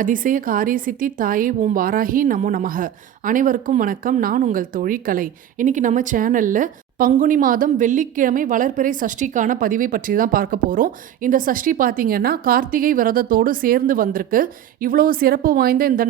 அதிசய காரிய சித்தி தாயே ஓம் வாராகி நமோ நமக. அனைவருக்கும் வணக்கம். நான் உங்கள் தோழி கலை. இன்னைக்கு நம்ம சேனல்ல பங்குனி மாதம் வெள்ளிக்கிழமை வளர்பிறை சஷ்டிக்கான பதிவை பற்றி தான் பார்க்க போகிறோம். இந்த சஷ்டி பார்த்தீங்கன்னா கார்த்திகை விரதத்தோடு சேர்ந்து வந்திருக்கு. இவ்வளோ சிறப்பு வாய்ந்த இந்த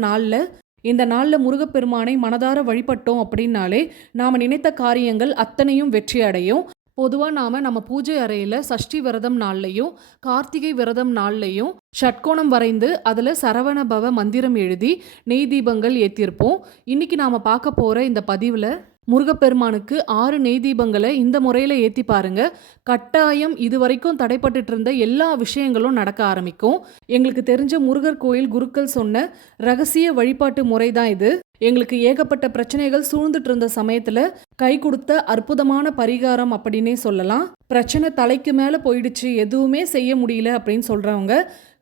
நாளில் முருகப்பெருமானை மனதார வழிபட்டோம் அப்படின்னாலே நாம் நினைத்த காரியங்கள் அத்தனையும் வெற்றி அடையும். பொதுவாக நம்ம பூஜை அறையில் சஷ்டி விரதம் நாள்லையும் கார்த்திகை விரதம் நாள்லையும் ஷட்கோணம் வரைந்து அதில் சரவண பவ மந்திரம் எழுதி நெய் தீபங்கள் ஏற்றிருப்போம். இன்னைக்கு நாம் பார்க்க போகிற இந்த பதிவில் முருகப்பெருமானுக்கு 6 நெய் தீபங்களை இந்த முறையில் ஏற்றி பாருங்க. கட்டாயம் இதுவரைக்கும் தடைப்பட்டு இருந்த எல்லா விஷயங்களும் நடக்க ஆரம்பிக்கும். எங்களுக்கு தெரிஞ்ச முருகர் கோயில் குருக்கள் சொன்ன ரகசிய வழிபாட்டு முறை தான் இது. எங்களுக்கு ஏகப்பட்ட பிரச்சனைகள் சூழ்ந்துட்டு இருந்த சமயத்துல கை கொடுத்த அற்புதமான பரிகாரம் அப்படின்னே சொல்லலாம். பிரச்சனை தலைக்கு மேல போயிடுச்சு, எதுவுமே செய்ய முடியல அப்படின்னு சொல்றவங்க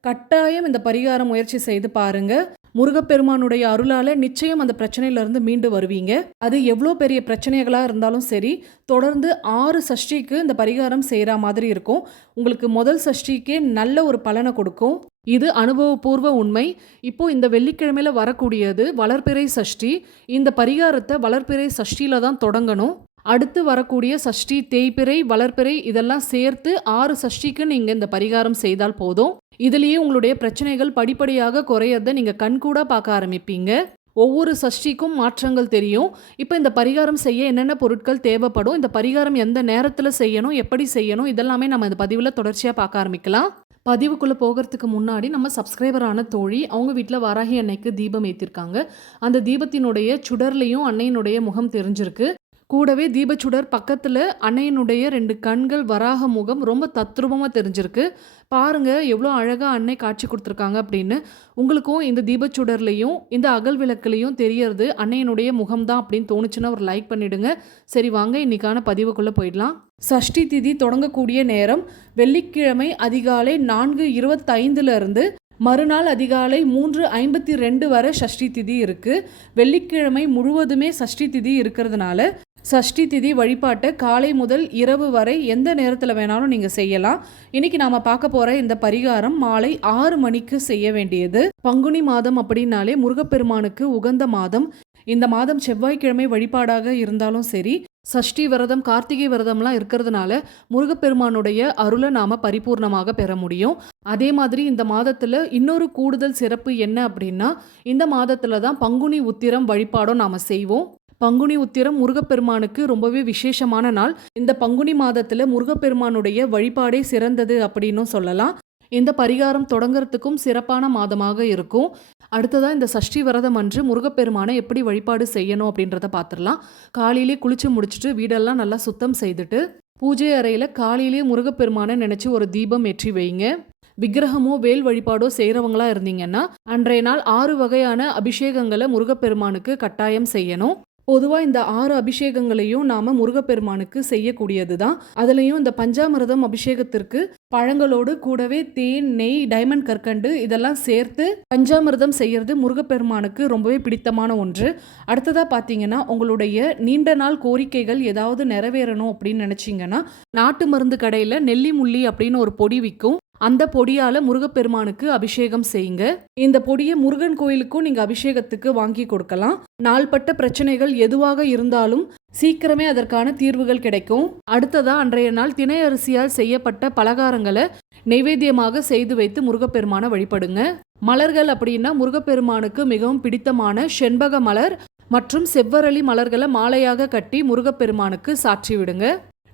கட்டாயம் இந்த பரிகார முயற்சி செய்து பாருங்க. முருகப்பெருமானுடைய அருளால நிச்சயம் அந்த பிரச்சனையிலிருந்து மீண்டு வருவீங்க. அது எவ்வளோ பெரிய பிரச்சனைகளா இருந்தாலும் சரி, தொடர்ந்து 6 சஷ்டிக்கு இந்த பரிகாரம் செய்கிற மாதிரி இருக்கும். உங்களுக்கு முதல் சஷ்டிக்கே நல்ல ஒரு பலனை கொடுக்கும். இது அனுபவபூர்வ உண்மை. இப்போ இந்த வெள்ளிக்கிழமையில வரக்கூடியது வளர்பிறை சஷ்டி. இந்த பரிகாரத்தை வளர்பிறை சஷ்டியில தான் தொடங்கணும். அடுத்து வரக்கூடிய சஷ்டி, தேய்பிறை, வளர்பிறை இதெல்லாம் சேர்த்து 6 சஷ்டிக்கு நீங்க இந்த பரிகாரம் செய்தால் போதும். இதுலேயே உங்களுடைய பிரச்சனைகள் படிப்படியாக குறையறதை நீங்க கண்கூட பார்க்க ஆரம்பிப்பீங்க. ஒவ்வொரு சஷ்டிக்கும் மாற்றங்கள் தெரியும். இப்போ இந்த பரிகாரம் செய்ய என்னென்ன பொருட்கள் தேவைப்படும், இந்த பரிகாரம் எந்த நேரத்தில் செய்யணும், எப்படி செய்யணும், இதெல்லாமே நம்ம இந்த பதிவில் தொடர்ச்சியாக பார்க்க ஆரம்பிக்கலாம். பதிவுக்குள்ளே போகிறதுக்கு முன்னாடி நம்ம சப்ஸ்கிரைபரான தோழி அவங்க வீட்டில் வாராகி அன்னைக்கு தீபம் ஏற்றிருக்காங்க. அந்த தீபத்தினுடைய சுடர்லையும் அன்னையினுடைய முகம் தெரிஞ்சிருக்கு. கூடவே தீபச்சுடர் பக்கத்தில் அன்னையினுடைய 2 கண்கள், வராக முகம் ரொம்ப தத்ரூபமாக தெரிஞ்சிருக்கு. பாருங்க எவ்வளோ அழகாக அன்னை காட்சி கொடுத்துருக்காங்க அப்படின்னு. உங்களுக்கும் இந்த தீபச்சுடர்லையும் இந்த அகல் விளக்குலையும் தெரியறது அன்னையினுடைய முகம்தான் அப்படின்னு தோணுச்சுன்னா ஒரு லைக் பண்ணிடுங்க. சரி வாங்க இன்னைக்கான பதிவுக்குள்ளே போயிடலாம். சஷ்டி திதி தொடங்கக்கூடிய நேரம் வெள்ளிக்கிழமை அதிகாலை 4:25 மறுநாள் அதிகாலை 3:52 வரை சஷ்டி திதி இருக்கு. வெள்ளிக்கிழமை முழுவதுமே சஷ்டி திதி இருக்கிறதுனால சஷ்டி திதி வழிபாட்டை காலை முதல் இரவு வரை எந்த நேரத்தில் வேணாலும் நீங்கள் செய்யலாம். இன்னைக்கு நாம் பார்க்க போகிற இந்த பரிகாரம் மாலை 6 மணிக்கு செய்ய வேண்டியது. பங்குனி மாதம் அப்படின்னாலே முருகப்பெருமானுக்கு உகந்த மாதம். இந்த மாதம் செவ்வாய்க்கிழமை வழிபாடாக இருந்தாலும் சரி, சஷ்டி விரதம், கார்த்திகை விரதம்லாம் இருக்கிறதுனால முருகப்பெருமானுடைய அருளை நாம் பரிபூர்ணமாக பெற முடியும். அதே மாதிரி இந்த மாதத்தில் இன்னொரு கூடுதல் சிறப்பு என்ன அப்படின்னா, இந்த மாதத்தில் தான் பங்குனி உத்திரம் வழிபாடும் நாம் செய்வோம். பங்குனி உத்திரம் முருகப்பெருமானுக்கு ரொம்பவே விசேஷமான நாள். இந்த பங்குனி மாதத்தில் முருகப்பெருமானுடைய வழிபாடே சிறந்தது அப்படின்னும் சொல்லலாம். இந்த பரிகாரம் தொடங்கிறதுக்கும் சிறப்பான மாதமாக இருக்கும். அடுத்ததாக இந்த சஷ்டி விரதம் அன்று முருகப்பெருமானை எப்படி வழிபாடு செய்யணும் அப்படின்றத பார்த்துடலாம். காலையிலே குளிச்சு முடிச்சுட்டு வீடெல்லாம் நல்லா சுத்தம் செய்துட்டு பூஜை அறையில் காலையிலே முருகப்பெருமானை நினச்சி ஒரு தீபம் ஏற்றி வைங்க. விக்கிரகமோ வேல் வழிபாடோ செய்கிறவங்களா இருந்தீங்கன்னா அன்றைய நாள் 6 வகையான அபிஷேகங்களை முருகப்பெருமானுக்கு கட்டாயம் செய்யணும். பொதுவாக இந்த 6 அபிஷேகங்களையும் நாம் முருகப்பெருமானுக்கு செய்யக்கூடியது தான். அதுலேயும் இந்த பஞ்சாமிர்தம் அபிஷேகத்திற்கு பழங்களோடு கூடவே தேன், நெய், டைமண்ட் கற்கண்டு இதெல்லாம் சேர்த்து பஞ்சாமிர்தம் செய்யறது முருகப்பெருமானுக்கு ரொம்பவே பிடித்தமான ஒன்று. அடுத்ததாக பார்த்தீங்கன்னா, உங்களுடைய நீண்ட நாள் கோரிக்கைகள் ஏதாவது நிறைவேறணும் அப்படின்னு நினச்சிங்கன்னா நாட்டு மருந்து கடையில் நெல்லி முள்ளி அப்படின்னு ஒரு பொடி விற்கும். அந்த பொடியால் முருகப்பெருமானுக்கு அபிஷேகம் செய்யுங்க. இந்த பொடியை முருகன் கோயிலுக்கும் நீங்கள் அபிஷேகத்துக்கு வாங்கி கொடுக்கலாம். நாள்பட்ட பிரச்சனைகள் எதுவாக இருந்தாலும் சீக்கிரமே அதற்கான தீர்வுகள் கிடைக்கும். அடுத்ததா அன்றைய நாள் திணை அரிசியால் செய்யப்பட்ட பலகாரங்களை நைவேத்தியமாக செய்து வைத்து முருகப்பெருமானை வழிபடுங்க. மலர்கள் அப்படின்னா முருகப்பெருமானுக்கு மிகவும் பிடித்தமான செண்பக மலர் மற்றும் செவ்வரளி மலர்களை மாலையாக கட்டி முருகப்பெருமானுக்கு சாற்றி விடுங்க.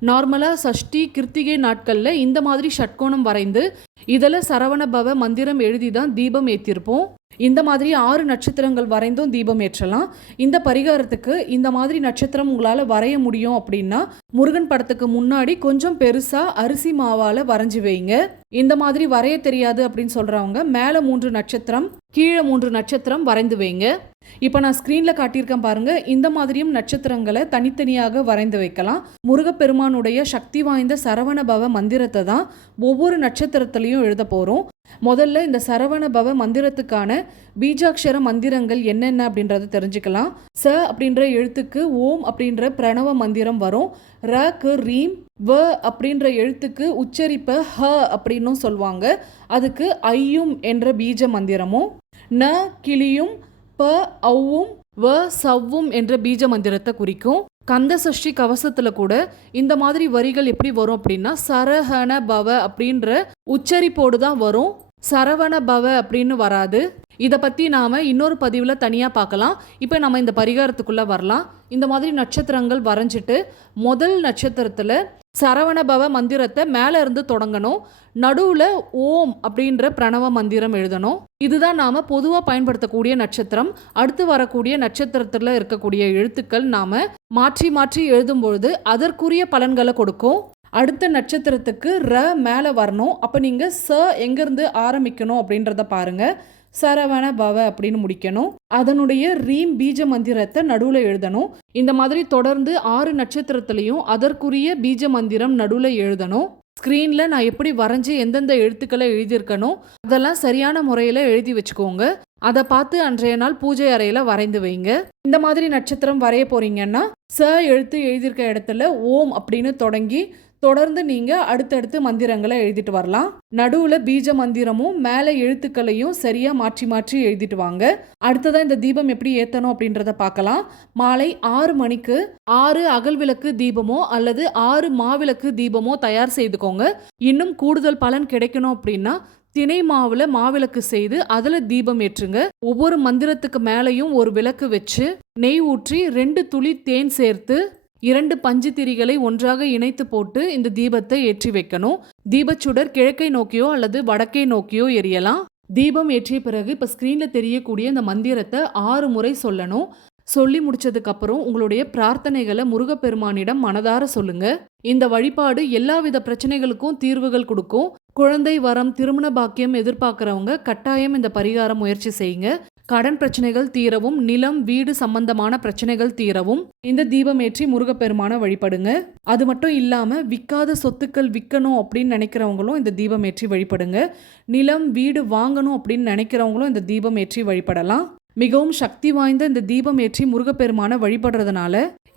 நார்மலாக சஷ்டி, கிருத்திகை நாட்களில் இந்த மாதிரி ஷட்கோணம் வரைந்து இதில் சரவண பவ மந்திரம் எழுதி தான் தீபம் ஏற்றிருப்போம். இந்த மாதிரி 6 நட்சத்திரங்கள் வரைந்தும் தீபம் ஏற்றலாம். இந்த பரிகாரத்துக்கு இந்த மாதிரி நட்சத்திரம் உங்களால் வரைய முடியும் அப்படின்னா முருகன் படத்துக்கு முன்னாடி கொஞ்சம் பெருசாக அரிசி மாவால் வரைஞ்சி வைங்க. இந்த மாதிரி வரைய தெரியாது அப்படின்னு சொல்கிறவங்க மேலே 3 நட்சத்திரம், கீழே 3 நட்சத்திரம் வரைந்து வைங்க. இப்போ நான் ஸ்க்ரீனில் காட்டியிருக்கேன் பாருங்க. இந்த மாதிரியும் நட்சத்திரங்களை தனித்தனியாக வரைந்து வைக்கலாம். முருகப்பெருமானுடைய சக்தி வாய்ந்த சரவண பவ மந்திரத்தை தான் ஒவ்வொரு நட்சத்திரத்திலையும் எழுத போகிறோம். முதல்ல இந்த சரவண பவ மந்திரத்துக்கான பீஜாட்சர மந்திரங்கள் என்னென்ன அப்படின்றத தெரிஞ்சுக்கலாம். ச அப்படின்ற எழுத்துக்கு ஓம் அப்படின்ற பிரணவ மந்திரம் வரும். ரக்கு ரீம், வ அப்படின்ற எழுத்துக்கு உச்சரிப்ப ஹ அப்படின்னும் சொல்லுவாங்க. அதுக்கு ஐயும் என்ற பீஜ மந்திரமும், ந கிளியும் ப ஔவும் வ சவ்வும் என்ற பீஜ மந்திரத்தை குறிக்கும். கந்த சஷ்டி கவசத்துல கூட இந்த மாதிரி வரிகள் எப்படி வரும் அப்படின்னா சரஹண பவ அப்படின்ற உச்சரிப்போடு தான் வரும். சரவண பவ அப்படின்னு வராது. இதை பற்றி நாம் இன்னொரு பதிவில் தனியாக பார்க்கலாம். இப்போ நம்ம இந்த பரிகாரத்துக்குள்ளே வரலாம். இந்த மாதிரி நட்சத்திரங்கள் வரைஞ்சிட்டு முதல் நட்சத்திரத்தில் சரவண பவ மந்திரத்தை மேலே இருந்து தொடங்கணும். நடுவில் ஓம் அப்படின்ற பிரணவ மந்திரம் எழுதணும். இதுதான் நாம் பொதுவாக பயன்படுத்தக்கூடிய நட்சத்திரம். அடுத்து வரக்கூடிய நட்சத்திரத்தில் இருக்கக்கூடிய எழுத்துக்கள் நாம் மாற்றி மாற்றி எழுதும்பொழுது அதற்குரிய பலன்களை கொடுக்கும். அடுத்த நட்சத்திரத்துக்கு ர மேலே வரணும். அப்போ நீங்கள் ச எங்கேருந்து ஆரம்பிக்கணும் அப்படின்றத பாருங்கள். சரவண பவ அப்படின்னு முடிக்கணும். அதனுடைய ரீம் பீஜ மந்திரத்தை நடுவில் எழுதணும். இந்த மாதிரி தொடர்ந்து 6 நட்சத்திரத்திலையும் அதற்குரிய பீஜ மந்திரம் நடுவில் எழுதணும். ஸ்க்ரீனில் நான் எப்படி வரைஞ்சி எந்தெந்த எழுத்துக்களை எழுதியிருக்கணும் அதெல்லாம் சரியான முறையில் எழுதி வச்சுக்கோங்க. அதை பார்த்து அன்றைய நாள் பூஜை அறையில் வரைந்து வைங்க. இந்த மாதிரி நட்சத்திரம் வரைய போறீங்கன்னா ச எழுத்து எழுதியிருக்க இடத்துல ஓம் அப்படின்னு தொடங்கி தொடர்ந்து நீங்கள் அடுத்தடுத்து மந்திரங்களை எழுதிட்டு வரலாம். நடுவில் பீஜ மந்திரமும் மேலே எழுத்துக்களையும் சரியாக மாற்றி மாற்றி எழுதிட்டு வாங்க. அடுத்ததான் இந்த தீபம் எப்படி ஏற்றணும் அப்படின்றத பார்க்கலாம். மாலை 6 மணிக்கு 6 அகல் விளக்கு தீபமோ அல்லது 6 மாவிளக்கு தீபமோ தயார் செய்துக்கோங்க. இன்னும் கூடுதல் பலன் கிடைக்கணும் அப்படின்னா தினை மாவுல மாவிளக்கு செய்து அதில் தீபம் ஏற்றுங்க. ஒவ்வொரு மந்திரத்துக்கு மேலேயும் ஒரு விளக்கு வச்சு நெய் ஊற்றி 2 துளி தேன் சேர்த்து 2 பஞ்சு திரிகளை ஒன்றாக இணைத்து போட்டு இந்த தீபத்தை ஏற்றி வைக்கணும். தீபச்சுடர் கிழக்கை நோக்கியோ அல்லது வடக்கை நோக்கியோ எரியலாம். தீபம் ஏற்றிய பிறகு இப்போ ஸ்க்ரீனில் தெரியக்கூடிய இந்த மந்திரத்தை 6 முறை சொல்லணும். சொல்லி முடிச்சதுக்கு அப்புறம் உங்களுடைய பிரார்த்தனைகளை முருகப்பெருமானிடம் மனதார சொல்லுங்க. இந்த வழிபாடு எல்லாவித பிரச்சனைகளுக்கும் தீர்வுகள் கொடுக்கும். குழந்தை வரம், திருமண பாக்கியம் எதிர்பார்க்கிறவங்க கட்டாயம் இந்த பரிகாரம் முயற்சி செய்யுங்க. கடன் பிரச்சனைகள் தீரவும், நிலம் வீடு சம்பந்தமான பிரச்சனைகள் தீரவும் இந்த தீபம் ஏற்றி முருகப்பெருமான வழிபடுங்க. அது மட்டும் இல்லாம விற்காத சொத்துக்கள் விற்கணும் அப்படின்னு நினைக்கிறவங்களும் இந்த தீபம் ஏற்றி வழிபடுங்க. நிலம் வீடு வாங்கணும் அப்படின்னு நினைக்கிறவங்களும் இந்த தீபம் ஏற்றி வழிபடலாம். மிகவும் சக்தி வாய்ந்த இந்த தீபம் ஏற்றி முருகப்பெருமான வழிபடுறதுனால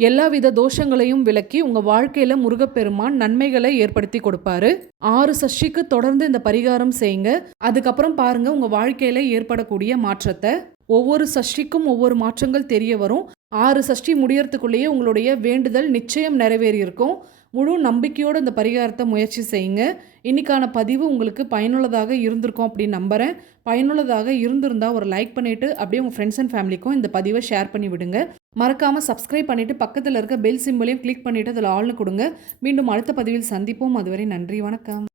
எல்லாவித தோஷங்களையும் விலக்கி உங்க வாழ்க்கையில முருகப்பெருமான் நன்மைகளை ஏற்படுத்தி கொடுப்பாரு. 6 சஷ்டிக்கு தொடர்ந்து இந்த பரிகாரம் செய்யுங்க. அதுக்கப்புறம் பாருங்க உங்க வாழ்க்கையில ஏற்படக்கூடிய மாற்றத்தை. ஒவ்வொரு சஷ்டிக்கும் ஒவ்வொரு மாற்றங்கள் தெரிய வரும். 6 சஷ்டி முடியறதுக்குள்ளேயே உங்களுடைய வேண்டுதல் நிச்சயம் நிறைவேறி இருக்கும். முழு நம்பிக்கையோடு இந்த பரிகாரத்தை முயற்சி செய்யுங்க. இன்னைக்கான பதிவு உங்களுக்கு பயனுள்ளதாக இருந்திருக்கும் அப்படின்னு நம்புகிறேன். பயனுள்ளதாக இருந்திருந்தால் ஒரு லைக் பண்ணிவிட்டு அப்படியே உங்கள் ஃப்ரெண்ட்ஸ் அண்ட் ஃபேமிலிக்கும் இந்த பதிவை ஷேர் பண்ணி விடுங்க. மறக்காமல் சப்ஸ்கிரைப் பண்ணிவிட்டு பக்கத்தில் இருக்க பெல் சிம்பிளையும் கிளிக் பண்ணிவிட்டு அதில் ஆள்னு கொடுங்க. மீண்டும் அடுத்த பதிவில் சந்திப்போம். அதுவரை நன்றி, வணக்கம்.